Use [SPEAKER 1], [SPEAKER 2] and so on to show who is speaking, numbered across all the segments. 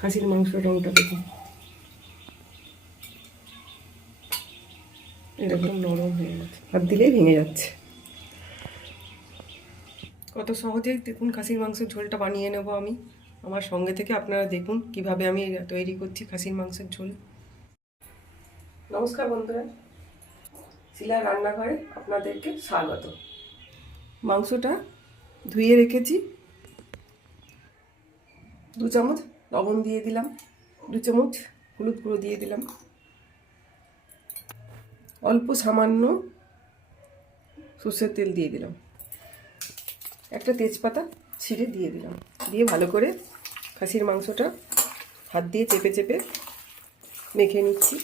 [SPEAKER 1] খাসির মাংসের রঙটা দেখুন এরকম নরম হয়ে গেছে। হাত দিলেই ভেঙে যাচ্ছে। কত সহজেই দেখুন খাসির মাংসের ঝোলটা বানিয়ে নেব আমি। আমার সঙ্গে থেকে আপনারা দেখুন কীভাবে আমি তৈরি করছি খাসির মাংসের ঝোল। নমস্কার বন্ধুরা। শিলার রান্নাঘরে আপনাদেরকে স্বাগত। মাংসটা ধুয়ে রেখেছি। দু চামচ লবণ দিয়ে দিলাম, দু চামচ হলুদ গুঁড়ো দিয়ে দিলাম। অল্প সামান্য সর্ষের তেল দিয়ে দিলাম। একটা তেজপাতা ছিঁড়ে দিয়ে দিলাম। দিয়ে ভালো করে খাসির মাংসটা হাত দিয়ে চেপে চেপে মেখে নিচ্ছি।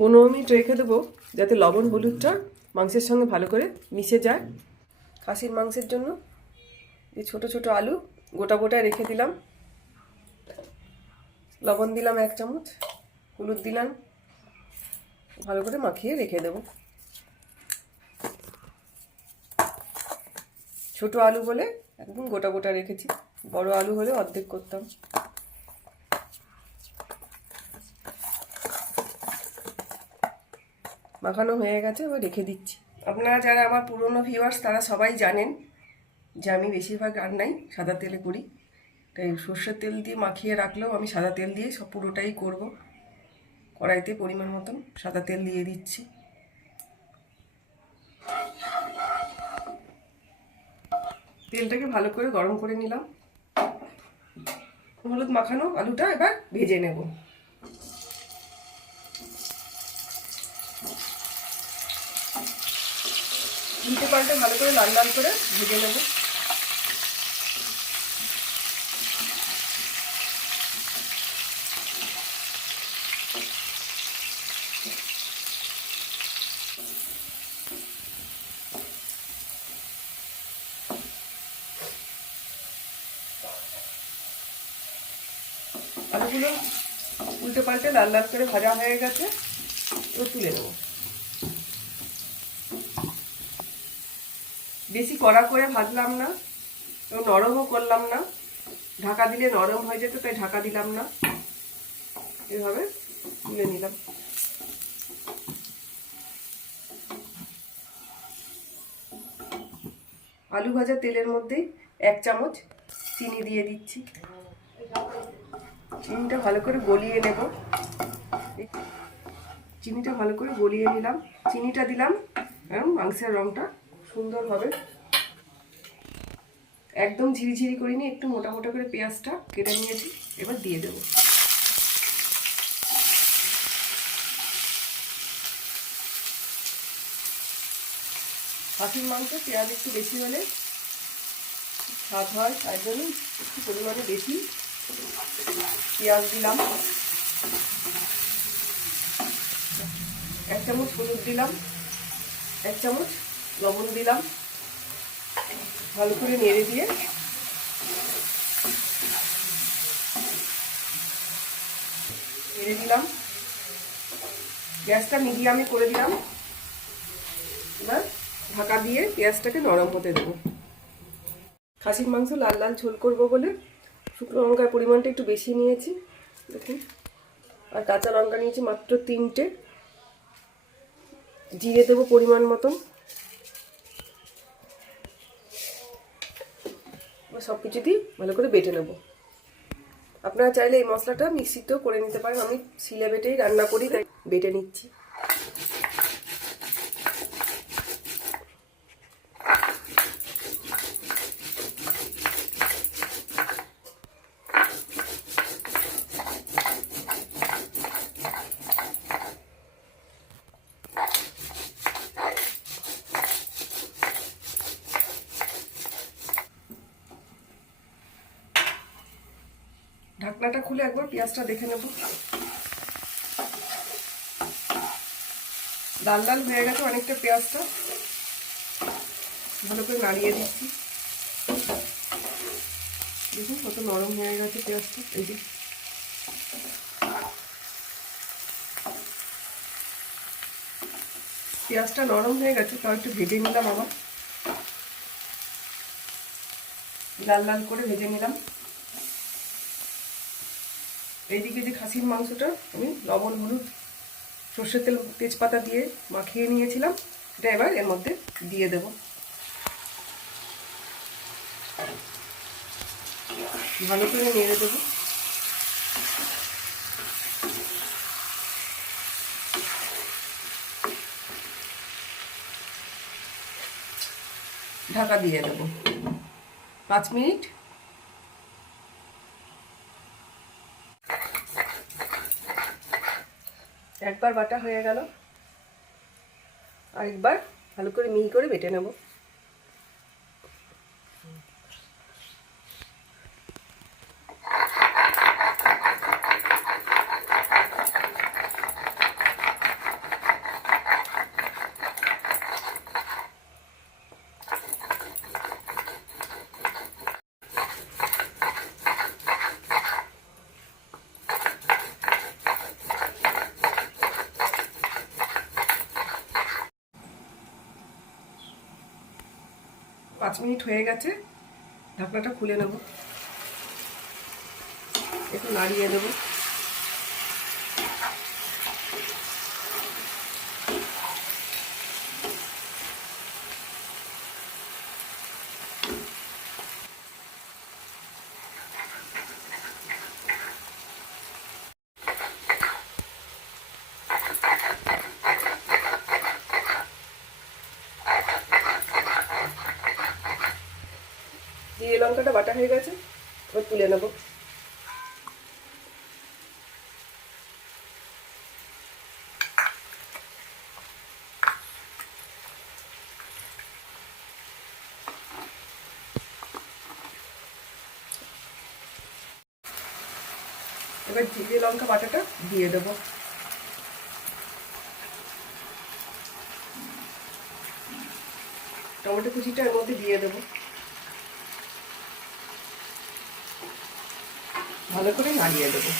[SPEAKER 1] পনেরো মিনিট রেখে দেবো যাতে লবণ হলুদটা মাংসের সঙ্গে ভালো করে মিশে যায়। খাসির মাংসের জন্য এই ছোট ছোট আলু গোটা গোটা রেখে দিলাম। লবণ দিলাম এক চামচ, হলুদ দিলাম, ভালো করে মাখিয়ে রেখে দেব। ছোট আলু বলে একদম গোটা গোটা রেখেছি, বড় আলু হলে অর্ধেক করতাম। মাখানো হয়ে গেছে, এবার রেখে দিচ্ছি। আপনারা যারা আমার পুরনো ভিউয়ার্স তারা সবাই জানেন যে আমি বেশিরভাগ রান্নাই সাদা তেলে করি। তাই সর্ষের তেল দিয়ে মাখিয়ে রাখলেও আমি সাদা তেল দিয়ে সব পুরোটাই করব। কড়াইতে পরিমাণ মতন সাদা তেল দিয়ে দিচ্ছি। তেলটাকে ভালো করে গরম করে নিলাম। হলুদ মাখানো আলুটা এবার ভেজে নেব। উল্টে পাল্টে ভালো করে লাল লাল করে ভেজে নেব আলুগুলো উল্টে লাল লাল করে ভাজা হয়ে গেছে তো তুলে নেব। বেশি কড়া করে ভাজলাম না এবং নরমও করলাম না। ঢাকা দিলে নরম হয়ে যেত, তাই ঢাকা দিলাম না। এভাবে তুলে নিলাম। আলু ভাজা তেলের মধ্যেই এক চামচ চিনি দিয়ে দিচ্ছি। চিনিটা ভালো করে গলিয়ে নেব। চিনিটা ভালো করে গলিয়ে নিলাম। চিনিটা দিলাম মাংসের রঙটা সুন্দর হবে। একদম ঝিরিঝিরি করিনি, একটু মোটা মোটা করে পেঁয়াজটা কেটে নিয়েছি, এবার দিয়ে দেব। খাসির মাংস পেঁয়াজ একটু বেশি হলে স্বাদ হয় তার জন্য একটু পরিমাণে বেশি পেঁয়াজ দিলাম। এক চামচ হলুদ দিলাম। এক চামচ লবণ দিলাম। ভালো করে নেড়ে দিয়ে নেড়ে দিলাম। গ্যাসটা মিডিয়ামে করে দিলাম। এবার ঢাকা দিয়ে পেঁয়াজটাকে নরম হতে দেবো। খাসির মাংস লাল লাল ঝোল করব বলে শুকনো লঙ্কার পরিমাণটা একটু বেশি নিয়েছি। দেখুন। আর কাঁচা লঙ্কা নিয়েছি মাত্র তিনটে। জিরে দেবো পরিমাণ মতন। সব কিছু দিয়ে ভালো করে বেটে নেব। আপনারা চাইলে এই মশলাটা মিক্সিতেও করে নিতে পারেন। আমি শিলে বেটেই রান্না করি, তাই বেটে নিচ্ছি। ঢাকনাটা খুলে একবার পেঁয়াজটা দেখে নেব। লাল লাল হয়ে গেছে অনেকটা পেঁয়াজটা। ভালো করে নাড়িয়ে দিচ্ছি। দেখুন কত নরম হয়ে গেছে পেঁয়াজটা, এই যে। পেঁয়াজটা নরম হয়ে গেছে, তাও একটু ভেজে নিলাম আবার। লাল লাল করে ভেজে নিলাম। এইদিকে যে খাসির মাংসটা, আমি লবণ, হলুদ, সর্ষের তেল, তেজপাতা দিয়ে মাখিয়ে নিয়েছিলাম, সেটা এবার এর মধ্যে দিয়ে দেব। ভালো করে নেড়ে দেবো। ঢাকা দিয়ে দেবো। পাঁচ মিনিট একবার বাটা হয়ে গেল। আরেকবার ভালো করে মিহি করে বেটে নেব। পাঁচ মিনিট হয়ে গেছে ঢাকনাটা খুলে নেব। একটু নাড়িয়ে দেবো দিয়ে লঙ্কাটা বাটা হয়ে গেছে, এবার তুলে নেব। এবার জিরে লঙ্কা বাটাটা দিয়ে দেবো। টমেটো কুচিটা এর মধ্যে দিয়ে দেবো। ভালো করে নাড়িয়ে দেবো।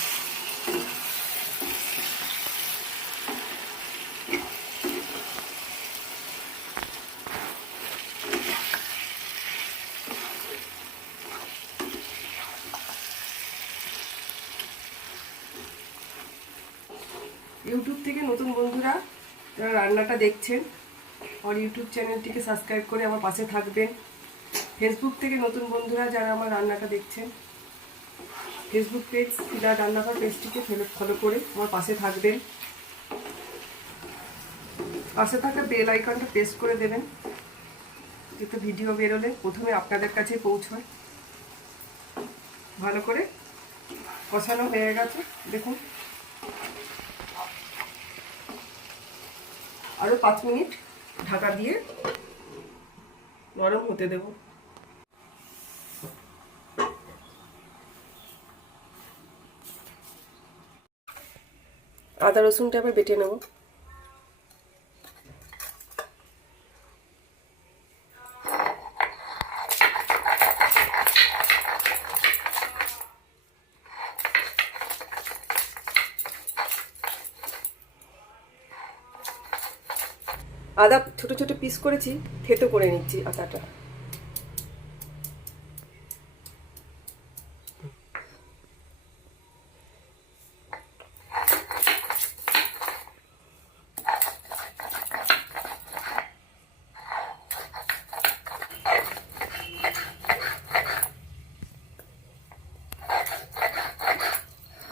[SPEAKER 1] ইউটিউব থেকে নতুন বন্ধুরা, যারা রান্নাটা দেখছেন, আমার ইউটিউব চ্যানেলটিকে সাবস্ক্রাইব করে আমার পাশে থাকবেন। ফেসবুক থেকে নতুন বন্ধুরা যারা আমার রান্নাটা দেখছেন ফেসবুক পেজ ফিলা রান্নাঘর পেজটিকে ফলো করে আমার পাশে থাকবেন। পাশে থাকা বেল আইকনটা প্রেস করে দেবেন। যাতে ভিডিও বেরোলে প্রথমে আপনাদের কাছে পৌঁছয়। ভালো করে কষানো হয়ে গেছে, দেখুন। আরও পাঁচ মিনিট ঢাকা দিয়ে নরম হতে দেবো। আদা রসুনটা আবার বেটে নেব। আদা ছোট ছোট পিস করেছি থেতো করে নিচ্ছি আদাটা।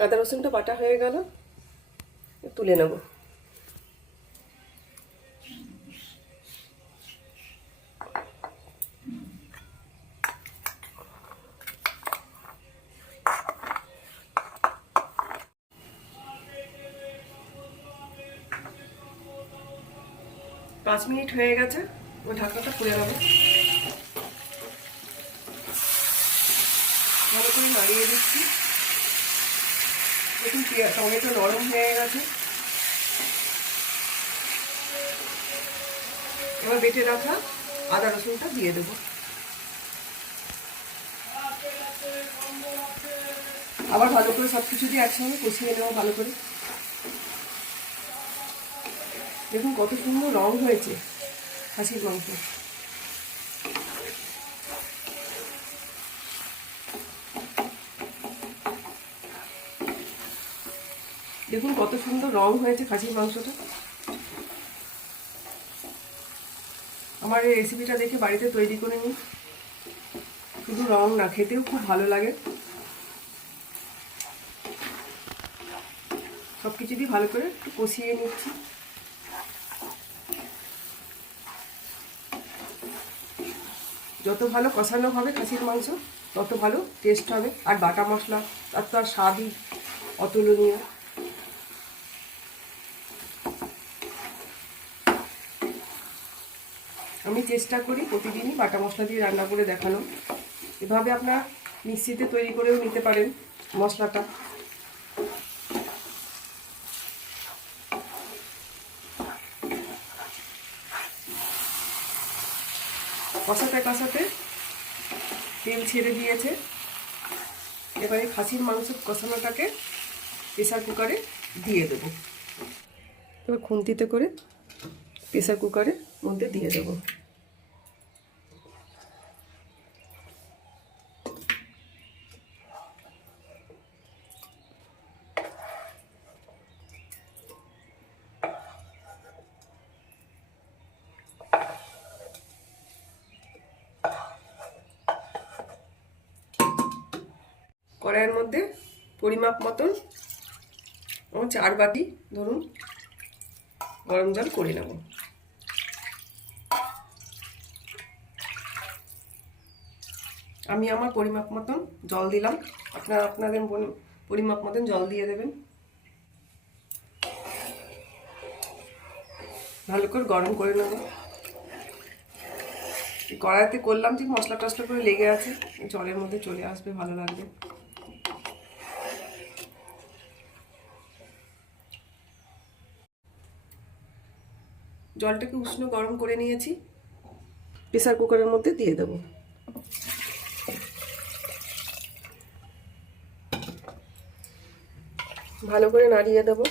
[SPEAKER 1] আদা রসুনটা বাটা হয়ে গেল, তুলে নেব। পাঁচ মিনিট হয়ে গেছে, ওই ঢাকনাটা খুলে নেব। ভালো করে নাড়িয়ে দিচ্ছি। দেখুন টমেটো নরম হয়ে গেছে। এবার বেটে রাখা আদা রসুনটা দিয়ে দেবো। আবার ভালো করে সব কিছু দিয়ে একসঙ্গে কষিয়ে নেব ভালো করে। দেখুন কত সুন্দর রং হয়েছে খাসির মাংস। দেখুন কত সুন্দর রং হয়েছে খাসির মাংসটা। আমার এই রেসিপিটা দেখে বাড়িতে তৈরি করে নিই শুধু রং না, খেতেও খুব ভালো লাগে। সব কিছু দিয়ে ভালো করে একটু কষিয়ে নিচ্ছি। যত ভালো কষানো হবে খাসির মাংস, তত ভালো টেস্ট হবে। আর বাটা মশলা, তার তো আর স্বাদই অতুলনীয় আমি চেষ্টা করি প্রতিদিনই বাটা মশলা দিয়ে রান্না করে দেখানো এভাবে আপনারা মিক্সিতে তৈরি করেও নিতে পারেন মশলাটা। কষাতে কষাতে তেল ছেড়ে দিয়েছে। এবারে খাসির মাংস কষানোটাকে প্রেসার কুকারে দিয়ে দেবো। এবার খুন্তিতে করে প্রেসার কুকারের মধ্যে দিয়ে দেবো। কড়াইয়ের মধ্যে পরিমাপ মতন আমার চার বাটি ধরুন গরম জল করে নেব। আমি আমার পরিমাপ মতন জল দিলাম। আপনারা আপনাদের পরিমাপ মতন জল দিয়ে দেবেন। ভালো করে গরম করে নেব। কড়াইতে করলাম ঠিক মশলা টসলা করে লেগে আছে, জলের মধ্যে চলে আসবে, ভালো লাগবে। জলটাকে উষ্ণ গরম করে নিয়েছি। প্রেসার কুকারের মধ্যে দিয়ে দেবো। ভালো করে নাড়িয়ে দেবো।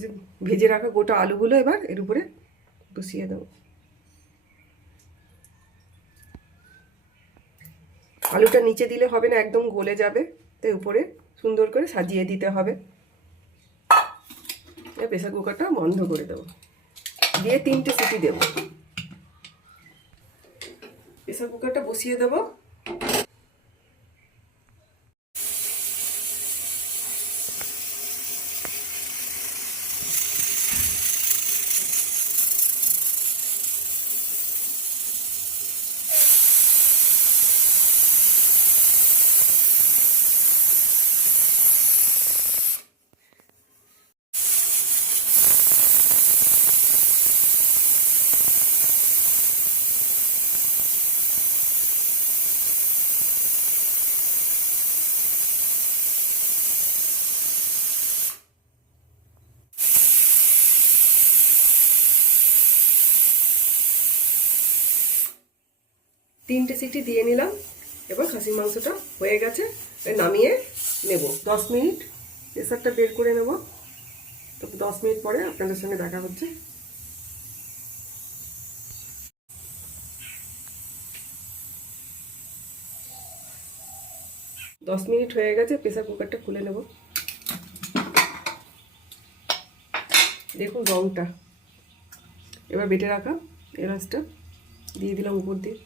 [SPEAKER 1] যে ভেজে রাখা গোটা আলুগুলো এবার এর উপরে বসিয়ে দেবো। আলুটা নিচে দিলে হবে না, একদম গলে যাবে। তাই উপরে সুন্দর করে সাজিয়ে দিতে হবে। প্রেসার কুকারটা বন্ধ করে দেবো। দিয়ে তিনটে সিটি দেবো। প্রেসার কুকারটা বসিয়ে দেবো। তিনটে সিটি দিয়ে নিলাম। এবার খাসির মাংসটা হয়ে গেছে নামিয়ে নেব। দশ মিনিট প্রেসারটা বের করে নেব। তো দশ মিনিট পরে আপনাদের সঙ্গে দেখা হচ্ছে। দশ মিনিট হয়ে গেছে প্রেসার কুকারটা খুলে নেব। দেখুন রংটা। এবার বেটে রাখা এলাচটা দিয়ে দিলাম উপর দিয়ে।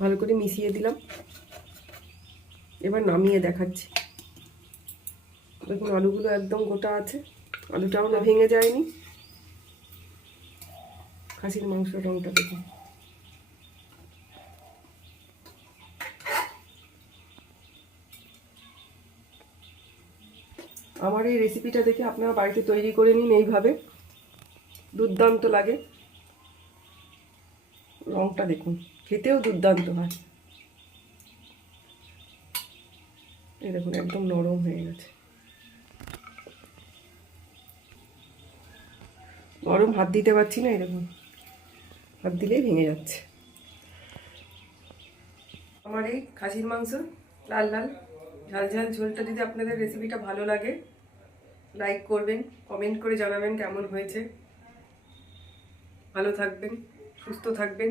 [SPEAKER 1] ভালো করে মিশিয়ে দিলাম। এবার নামিয়ে দেখাচ্ছি। দেখুন, আলুগুলো একদম গোটা আছে। আলুটাও না ভেঙে যায়নি। খাসির মাংস রংটা দেখুন। আমার এই রেসিপিটা দেখে আপনারা বাড়িতে তৈরি করে নিন এইভাবে। দুর্দান্ত লাগে। রংটা দেখুন। খেতেও দুর্দান্ত হয়। এই দেখুন, একদম নরম হয়ে গেছে। নরম হাত দিতে পারছি না এরকম হাত দিলেই ভেঙে যাচ্ছে। আমার এই খাসির মাংস, লাল লাল। ঝাল ঝাল ঝোলটা যদি আপনাদের রেসিপিটা ভালো লাগে লাইক করবেন কমেন্ট করে জানাবেন কেমন হয়েছে। ভালো থাকবেন,
[SPEAKER 2] সুস্থ থাকবেন।